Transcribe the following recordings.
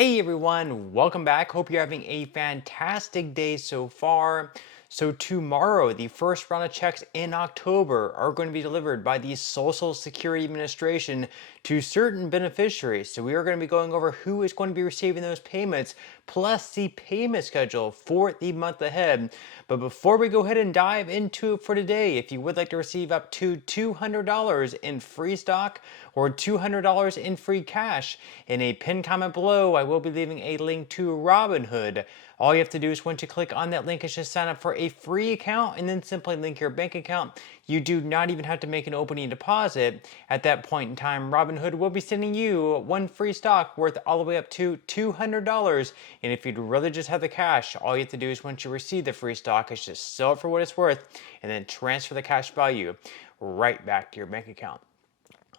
Hey everyone, welcome back. Hope you're having a fantastic day so far. So tomorrow, the first round of checks in October are going to be delivered by the Social Security Administration to certain beneficiaries. So we are going to be going over who is going to be receiving those payments, plus the payment schedule for the month ahead. But before we go ahead and dive into it for today, if you would like to receive up to $200 in free stock or $200 in free cash, in a pinned comment below, I will be leaving a link to Robinhood. All you have to do is once you click on that link is just sign up for a free account and then simply link your bank account. You do not even have to make an opening deposit. At that point in time, Robinhood will be sending you one free stock worth all the way up to $200. And if you'd rather just have the cash, all you have to do is once you receive the free stock is just sell it for what it's worth and then transfer the cash value right back to your bank account.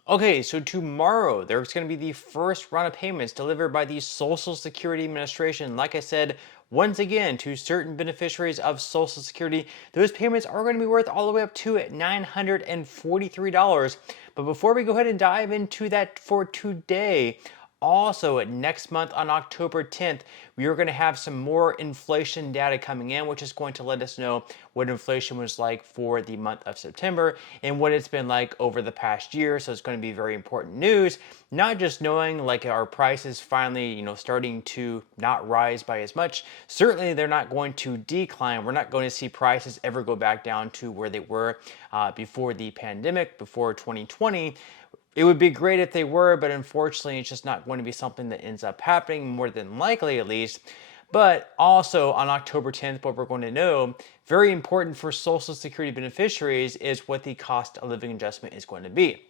Okay, so tomorrow there's going to be the first round of payments delivered by the Social Security Administration. Like I said, once again, to certain beneficiaries of Social Security, those payments are going to be worth all the way up to $943. But before we go ahead and dive into that for today, also, next month on October 10th, we are going to have some more inflation data coming in, which is going to let us know what inflation was like for the month of September and what it's been like over the past year. So it's going to be very important news, not just knowing like our prices finally, starting to not rise by as much. Certainly, they're not going to decline. We're not going to see prices ever go back down to where they were before the pandemic, before 2020. It would be great if they were, but unfortunately, it's just not going to be something that ends up happening, more than likely at least. But also on October 10th, what we're going to know, very important for Social Security beneficiaries, is what the cost of living adjustment is going to be.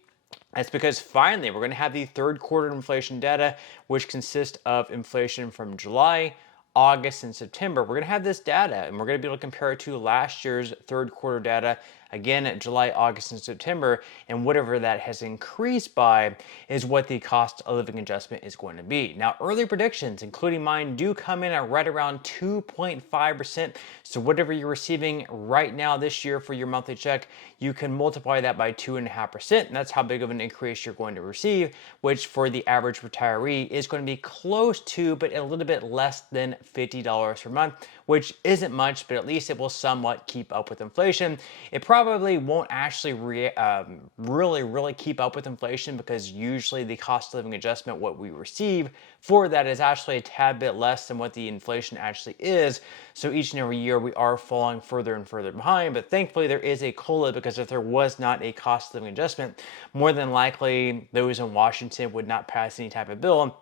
That's because finally we're going to have the third quarter inflation data, which consists of inflation from July, August, and September. We're going to have this data and we're going to be able to compare it to last year's third quarter data, again, July, August, and September, and whatever that has increased by is what the cost of living adjustment is going to be. Now, early predictions, including mine, do come in at right around 2.5%. So whatever you're receiving right now this year for your monthly check, you can multiply that by 2.5%, and that's how big of an increase you're going to receive, which for the average retiree is going to be close to, but a little bit less than $50 per month, which isn't much, but at least it will somewhat keep up with inflation. It probably won't actually really keep up with inflation, because usually the cost of living adjustment, what we receive for that, is actually a tad bit less than what the inflation actually is. So each and every year we are falling further and further behind, but thankfully there is a COLA, because if there was not a cost of living adjustment, more than likely those in Washington would not pass any type of bill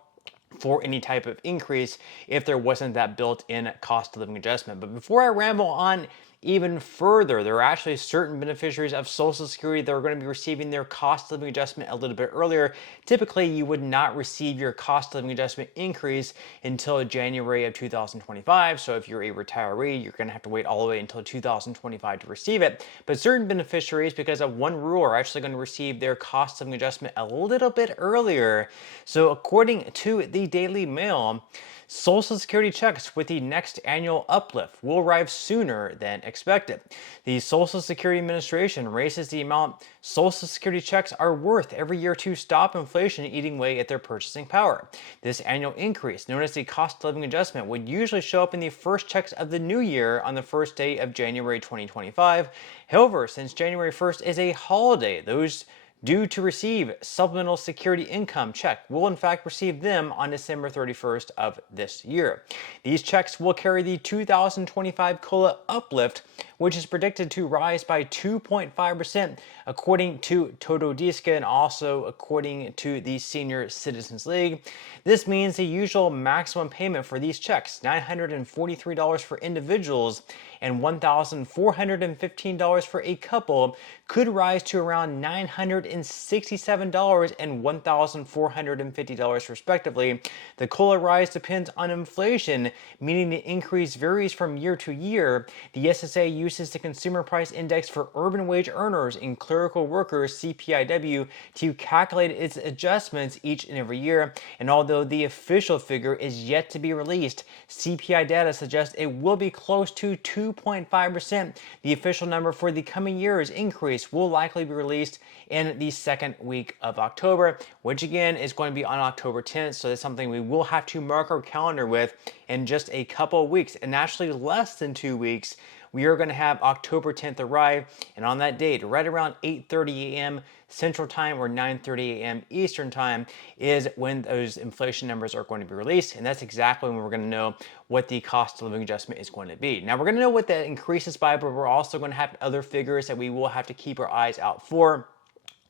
for any type of increase if there wasn't that built-in cost of living adjustment. But before I ramble on even further, there are actually certain beneficiaries of Social Security that are going to be receiving their cost of living adjustment a little bit earlier. Typically, you would not receive your cost of living adjustment increase until January of 2025. So if you're a retiree, you're going to have to wait all the way until 2025 to receive it. But certain beneficiaries, because of one rule, are actually going to receive their cost of living adjustment a little bit earlier. So according to the Daily Mail, Social Security checks with the next annual uplift will arrive sooner than expected. The Social Security Administration raises the amount Social Security checks are worth every year to stop inflation eating away at their purchasing power. This annual increase, known as the cost of living adjustment, would usually show up in the first checks of the new year on the first day of January 2025. However, since January 1st is a holiday, those due to receive supplemental security income check will in fact receive them on December 31st of this year. These checks will carry the 2025 COLA uplift, which is predicted to rise by 2.5% according to Tododiska and also according to the Senior Citizens League. This means the usual maximum payment for these checks, $943 for individuals and $1,415 for a couple, could rise to around $967 and $1,450 respectively. The COLA rise depends on inflation, meaning the increase varies from year to year. The SSA uses the Consumer Price Index for urban wage earners and clerical workers, CPIW, to calculate its adjustments each and every year. And although the official figure is yet to be released, CPI data suggests it will be close to 2.5%. The official number for the coming year's increase will likely be released in the second week of October, which again is going to be on October 10th. So that's something we will have to mark our calendar with in just a couple of weeks, and actually less than 2 weeks. We are going to have October 10th arrive, and on that date, right around 8:30 a.m. Central Time or 9:30 a.m. Eastern Time is when those inflation numbers are going to be released, and that's exactly when we're going to know what the cost of living adjustment is going to be. Now, we're going to know what that increases by, but we're also going to have other figures that we will have to keep our eyes out for,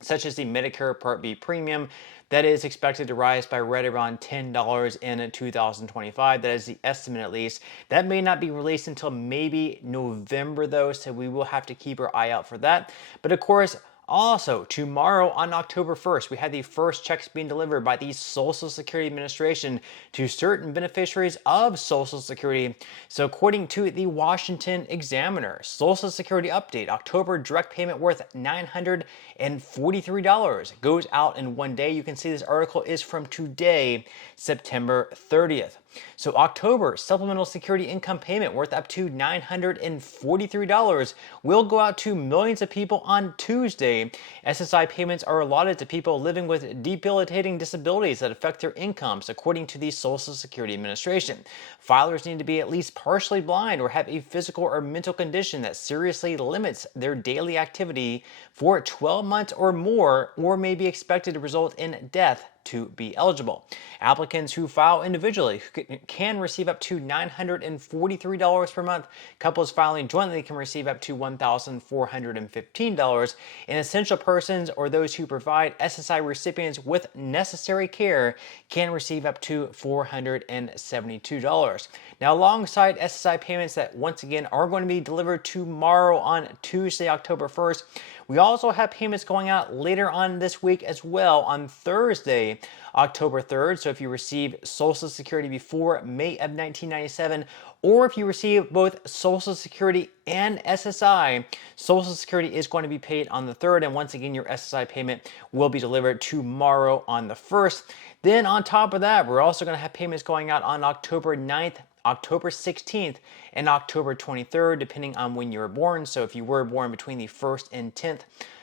such as the Medicare Part B premium that is expected to rise by right around $10 in 2025. That is the estimate, at least. That may not be released until maybe November, though, so we will have to keep our eye out for that. But of course, also, tomorrow on October 1st, we had the first checks being delivered by the Social Security Administration to certain beneficiaries of Social Security. So according to the Washington Examiner, Social Security update, October direct payment worth $943 goes out in one day. You can see this article is from today, September 30th. So October supplemental security income payment worth up to $943 will go out to millions of people on Tuesday. SSI payments are allotted to people living with debilitating disabilities that affect their incomes, according to the Social Security Administration. Filers need to be at least partially blind or have a physical or mental condition that seriously limits their daily activity for 12 months or more, or may be expected to result in death to be eligible. Applicants who file individually can receive up to $943 per month. Couples filing jointly can receive up to $1,415. And essential persons or those who provide SSI recipients with necessary care can receive up to $472. Now, alongside SSI payments that once again are going to be delivered tomorrow on Tuesday, October 1st, we also have payments going out later on this week as well on Thursday, October 3rd. So if you receive Social Security before May of 1997, or if you receive both Social Security and SSI, Social Security is going to be paid on the 3rd, and once again, your SSI payment will be delivered tomorrow on the 1st. Then on top of that, we're also going to have payments going out on October 9th, October 16th, and October 23rd, depending on when you were born. So if you were born between the 1st and 10th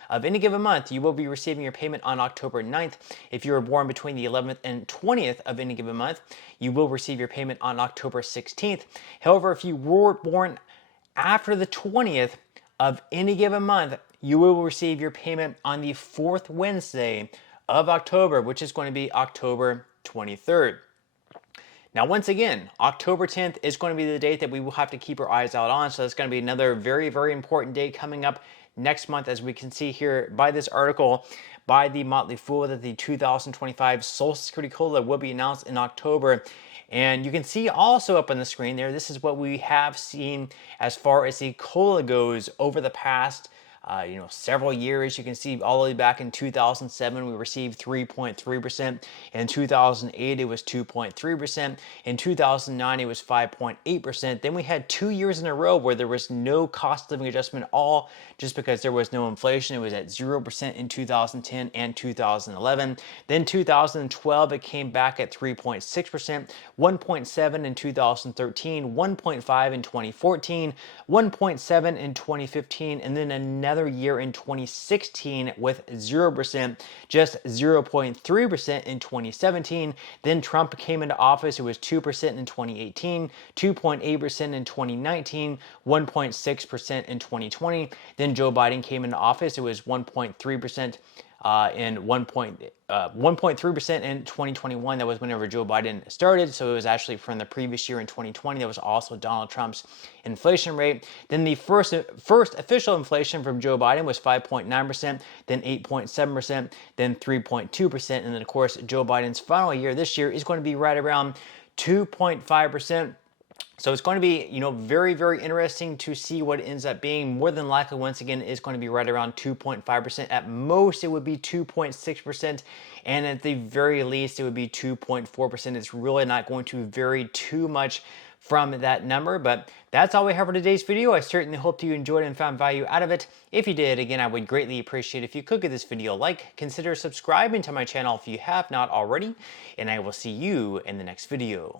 of any given month, you will be receiving your payment on October 9th. If you were born between the 11th and 20th of any given month, you will receive your payment on October 16th. However, if you were born after the 20th of any given month, you will receive your payment on the 4th Wednesday of October, which is going to be October 23rd. Now, once again, October 10th is going to be the date that we will have to keep our eyes out on. So that's going to be another very, very important date coming up next month, as we can see here by this article by the Motley Fool, that the 2025 Social Security COLA will be announced in October. And you can see also up on the screen there, this is what we have seen as far as the COLA goes over the past several years. You can see all the way back in 2007, we received 3.3%. In 2008, it was 2.3%. In 2009, it was 5.8%. Then we had 2 years in a row where there was no cost of living adjustment at all, just because there was no inflation. It was at 0% in 2010 and 2011. Then 2012, it came back at 3.6%, 1.7 in 2013, 1.5 in 2014, 1.7 in 2015, and then another year in 2016 with 0%, just 0.3% in 2017. Then Trump came into office, it was 2% in 2018, 2.8% in 2019, 1.6% in 2020. Then Joe Biden came into office, it was 1.3% and 1.3% in 2021. That was whenever Joe Biden started. So it was actually from the previous year in 2020. That was also Donald Trump's inflation rate. Then the first official inflation from Joe Biden was 5.9%, then 8.7%, then 3.2%. And then, of course, Joe Biden's final year this year is going to be right around 2.5%. So it's going to be, very, very interesting to see what it ends up being. More than likely, once again, it's going to be right around 2.5%. At most, it would be 2.6%. And at the very least, it would be 2.4%. It's really not going to vary too much from that number. But that's all we have for today's video. I certainly hope you enjoyed and found value out of it. If you did, again, I would greatly appreciate if you could give this video a like. Consider subscribing to my channel if you have not already. And I will see you in the next video.